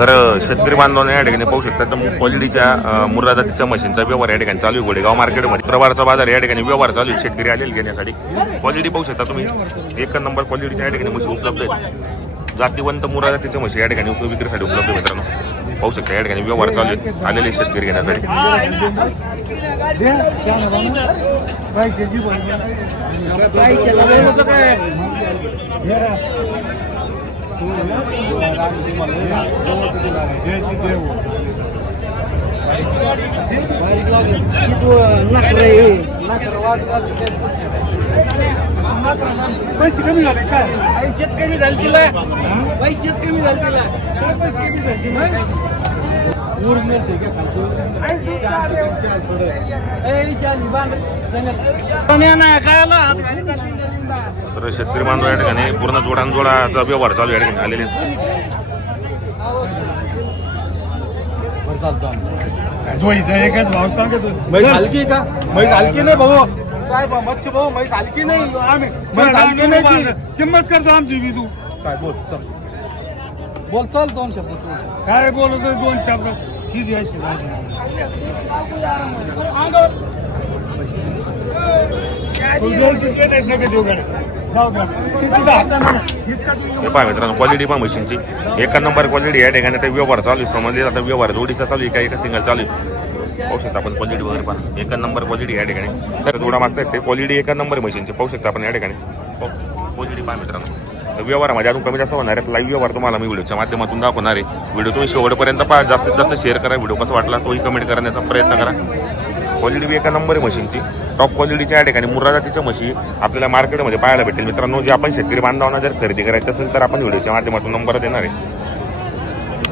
तर शेतकरी बांधवांना या ठिकाणी पाहू शकता एकदम क्वालिटीच्या मुर्रा जातीच्या मशीनचा व्यवहार या ठिकाणी चालू आहे. गोडेगाव मार्केटमध्ये प्रवारचा बाजार या ठिकाणी व्यवहार चालू आहे. शेतकरी आलेले घेण्यासाठी. क्वालिटी पाहू शकता तुम्ही. एक नंबर क्वालिटीच्या या ठिकाणी म्हशी उपलब्ध आहेत. जातीवंत जातीच्या म्हशी या ठिकाणी उप- विक्रीसाठी उपलब्ध आहे मित्रांनो. पाहू शकता या ठिकाणी व्यवहार चालू आहेत. आलेले शेतकरी घेण्यासाठी. पैसे कमी झाले काय पैसेच कमी झाले तिला. पैसेच कमी झाले तिला. काय पैसे कमी झाले ओरिजिनल ते काय ए, विशाल, तर शेतकरी बांधव या ठिकाणी पूर्ण जोडान जोडाचा व्यवहार चालू आहे या ठिकाणी आलेले एकच भाव सांगत हलकी का हलकी नाही भाऊ. काय बा, मच्छी भाऊ म्हैस हलकी नाही आम्ही. म्हैस हलकी नाही ती. किंमत करतो आमची बी तू. काय बोल चल. बोल चल दोन शब्द तू काय बोलत आहे दोन शब्द? ही द्यायची हे पहा मित्रांनो क्वालिटी पहा मशीनची. एका नंबर क्वालिटी या ठिकाणी आता व्यवहार चालू आहे. समजले आता व्यवहार जोडीचा चालू आहे का एका सिंगल चालू आहे. पाहू शकता आपण क्वालिटी वगैरे पहा. एका नंबर क्वालिटी या ठिकाणी. तर जोडा मागतात ते क्वालिटी एका नंबर मशीनची. पाहू शकता आपण या ठिकाणी. हो, क्वालिटी पहा मित्रांनो. तर व्यवहारामध्ये अजून कमी जास्त होणार आहे. लाईव्ह व्यवहार तुम्हाला मी व्हिडिओच्या माध्यमातून दाखवणार आहे. व्हिडिओ तुम्ही शेवटपर्यंत पहा. जास्तीत जास्त शेअर करा. व्हिडिओ कसा वाटला तोही कमेंट करण्याचा प्रयत्न करा. क्वालिटी बी एका नंबर आहे मशीनची. टॉप क्वालिटीच्या या ठिकाणी मुर्रा जातीच्या म्हशी आपल्याला मार्केटमध्ये पाहायला भेटेल. मित्रांनो जे आपण शेतकरी बांधवांना जर खरेदी करायचं असेल तर आपण व्हिडिओच्या माध्यमातून नंबर देणार आहे.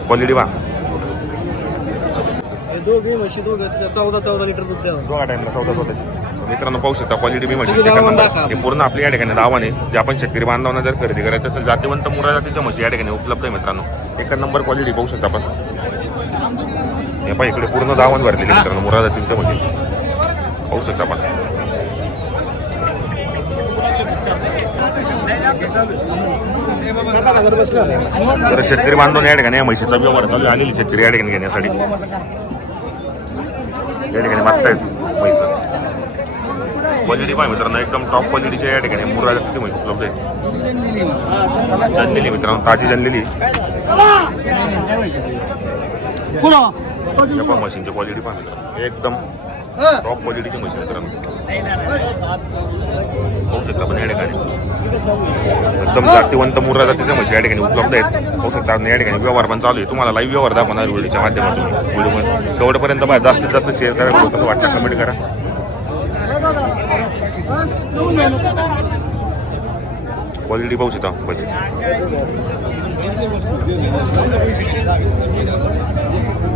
क्वालिटी दोघे म्हशी दोघं चौदा चौदा लिटर दूध द्यावं दोघा टाइमला चौदा चौदा मित्रांनो पाहू शकता क्वालिटी बी म्हशी हे पूर्ण आपल्या या ठिकाणी दावा आहे जे आपण शेतकरी बांधवांना जर खरेदी करायचं असेल जातीवंत मुर्रा जातीच्या म्हशी या ठिकाणी उपलब्ध आहे मित्रांनो. एका नंबर क्वालिटी पाहू शकता आपण. हे पहा इकडे पूर्ण दावण भरलेली मित्रांनो मुरादा जातीच्या म्हशीची पाहू शकता आपण. तर शेतकरी बांधून या ठिकाणी या म्हशीचा व्यवहार चालू आलेली शेतकरी या ठिकाणी घेण्यासाठी. या ठिकाणी मागतायत म्हैस. क्वालिटी पाहिजे मित्रांनो एकदम टॉप क्वालिटीच्या या ठिकाणी मुर्रा जातीची म्हैस उपलब्ध आहे जनलेली मित्रांनो ताजी जनलेली. पहा मशीनची क्वालिटी मित्रांनो एकदम टॉप क्वालिटीची मशीन मित्रांनो पाहू शकता आपण या ठिकाणी. एकदम जातीवंत मुर्रा जातीच्या म्हशी या ठिकाणी उपलब्ध आहेत. पाहू शकता आपण या ठिकाणी व्यवहार पण चालू आहे. तुम्हाला लाईव्ह व्यवहार दाखवणार व्हिडिओच्या माध्यमातून. व्हिडिओ पण शेवटपर्यंत बघा जास्तीत जास्त शेअर करा कसं वाटतं कमेंट करा. क्वालिटी पाहू शकता Gracias.